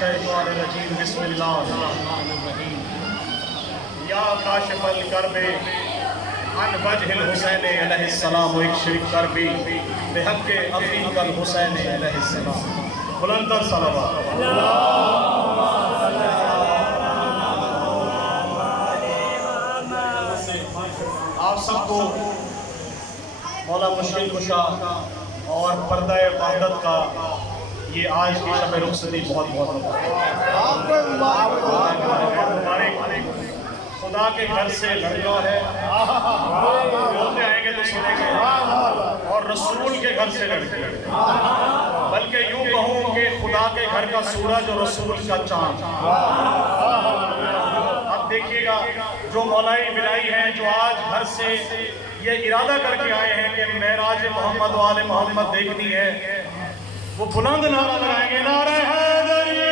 मिनश्शैतानिर्रजीम बिस्मिल्लाहिर्रहमानिर्रहीम। या काशिफल करबे अन वजहिल हुसैन अलैहिस्सलाम इक्शिफ करबी बिहक़्क़ि अक़ीक़ल हुसैन अलैहिस्सलाम। बुलंदर सलावत। आप सबको मौला मुश्किल कुशा और पर्दा वहदत का ये आज की शब रुखसती बहुत बहुत मुबारक। खुदा के घर से लड़का है, बोलते आएंगे तो सुनेंगे, और रसूल के घर से लड़की, बल्कि यूं कहूँ कि खुदा के घर का सूरज और रसूल का चांद। अब देखिएगा जो मौलाई बिलाई हैं, जो आज घर से ये इरादा करके आए हैं कि मेराज मोहम्मद वाले मोहम्मद देखनी है, वो बुलंद नारा लगाएंगे, नारा हैदरी।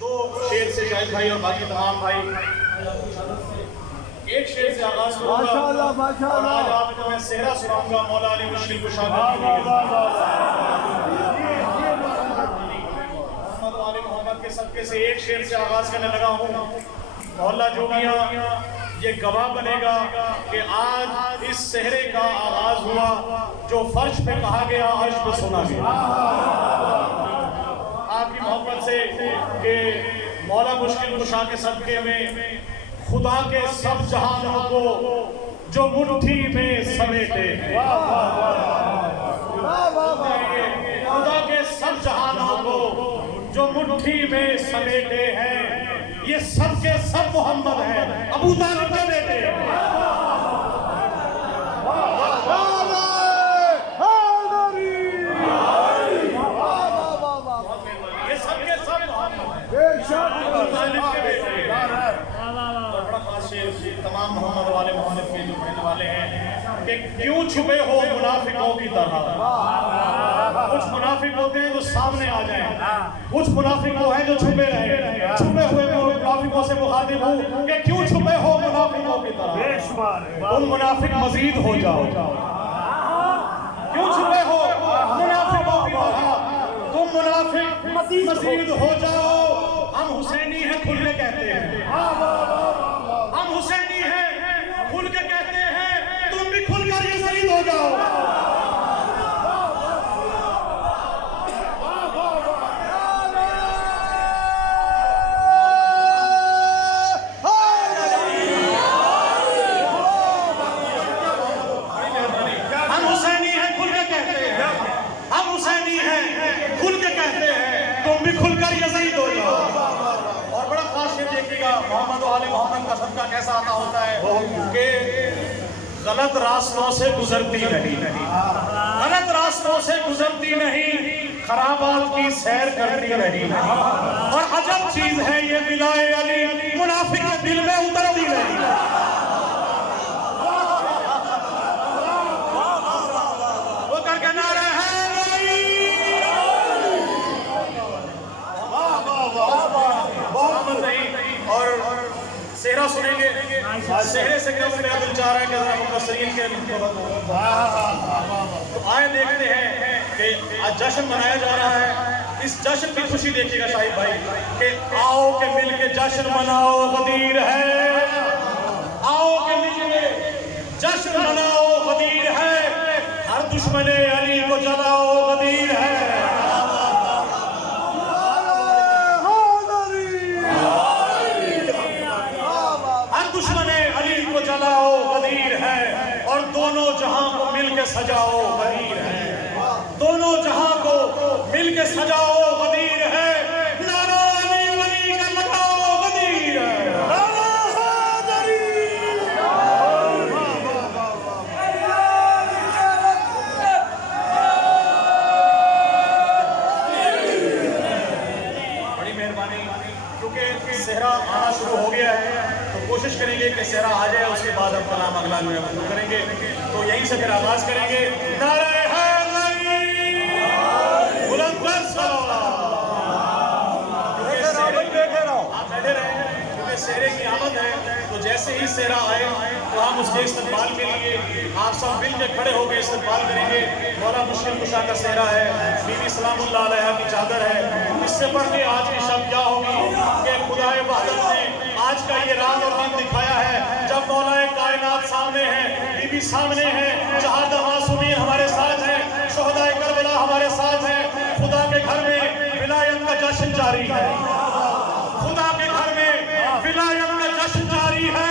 दो शेर से शाहिद भाई और बाकी तमाम भाई, एक शेर से आगाज करूंगा और आज आपको मैं सेहरा सुनाऊंगा मौला अली मुश्किल कुशा मोहम्मद के सदके से एक शेर से आगाज करने लगा हूँ। मोहल्ला जोगिया ये गवाह बनेगा कि आज इस सेहरे का आगाज हुआ जो फर्श पे कहा गया, अर्श पे सुना गया। आपकी मोहब्बत से कि मौला मुश्किल कुशा के सदके में खुदा के सब जहानों को जो मुट्ठी में समेटे, खुदा के सब जहानों को जो मुट्ठी में समेटे हैं, ये सब के सब मोहम्मद हैं, अबू तालिब के बेटे। ये सब के सब मोहम्मद हैं, अबू तालिब के बेटे। और बड़ा खास शेर तमाम मोहम्मद वाले मोहम्मद के जो कहने वाले हैं कि क्यों छुपे हो मुनाफिकों की तरह। कुछ मुनाफिक होते हैं जो सामने आ जाएं, कुछ मुनाफिक वो हैं जो छुपे रहे। छुपे हुए मुनाफिकों से मुखातिब हूं कि क्यों छुपे हो मुनाफिकों की तरह, तुम मुनाफिक मजीद हो जाओ। क्यों छुपे हो मुनाफिकों की तरह, तुम मुनाफिक मजीद हो जाओ। हम हुसैनी हैं खुल के कहते हैं, हम हुसैनी हैं खुल के कहते हैं, तुम भी खुलकर ये शहीद हो जाओ। मोहम्मद वाले मोहम्मद का सबका कैसा आता होता है कि गलत रास्तों से गुजरती नहीं, गलत रास्तों से गुजरती नहीं, खराबात की सैर करती नहीं। और अजब चीज है ये विलाए अली मुनाफिक के दिल में उतरती नहीं। वो करके नारा है और सेहरा सुनेंगे। सेहरे से क्या मेरा दिल चाह रहा है कि मुफस्सिरीन के तो आए देखते हैं कि आज जश्न मनाया जा रहा है। इस जश्न की खुशी देखिएगा शाहिद भाई कि आओ के मिल के जश्न मनाओ गदीर है, आओ के मिल के जश्न मनाओ गदीर है, हर दुश्मने अली को जलाओ गदीर है। जलाओ गदीर है और दोनों जहां को मिलके सजाओ गदीर है, दोनों जहां को मिलके सजाओ गदीर है। नारा अली वली का लगाओ गदीर है। बड़ी मेहरबानी, क्योंकि सेहरा आना शुरू हो गया है तो कोशिश करेंगे कि सेहरा आ जाए, उसके बाद हम कलाम अगला जो है वो करेंगे। तो यहीं से फिर आगाज करेंगे। नारे हैदरी बुलंद सलावत। आप बैठे रहे क्योंकि सेहरे की आमद है तो जैसे ही सेहरा आए तो हम उसके इस्तेमाल के लिए आप सब मिल के खड़े होकर इस्तेमाल करेंगे। मौला मुश्किल कुशा का सेहरा है, बीबी सलामुल्लाह अलैहा की चादर है। इससे बढ़ के आज की शब क्या होगी कि खुदाए वहदत ने आज का ये रात और दिन दिखाया है जब मौलाए कायनात सामने है, बीबी सामने है, शहादा मासूमीन हमारे साथ है, शोहदाए करबला हमारे साथ है। खुदा के घर में विलायत का जश्न जारी है, खुदा के घर में विलायत का जश्न जारी है।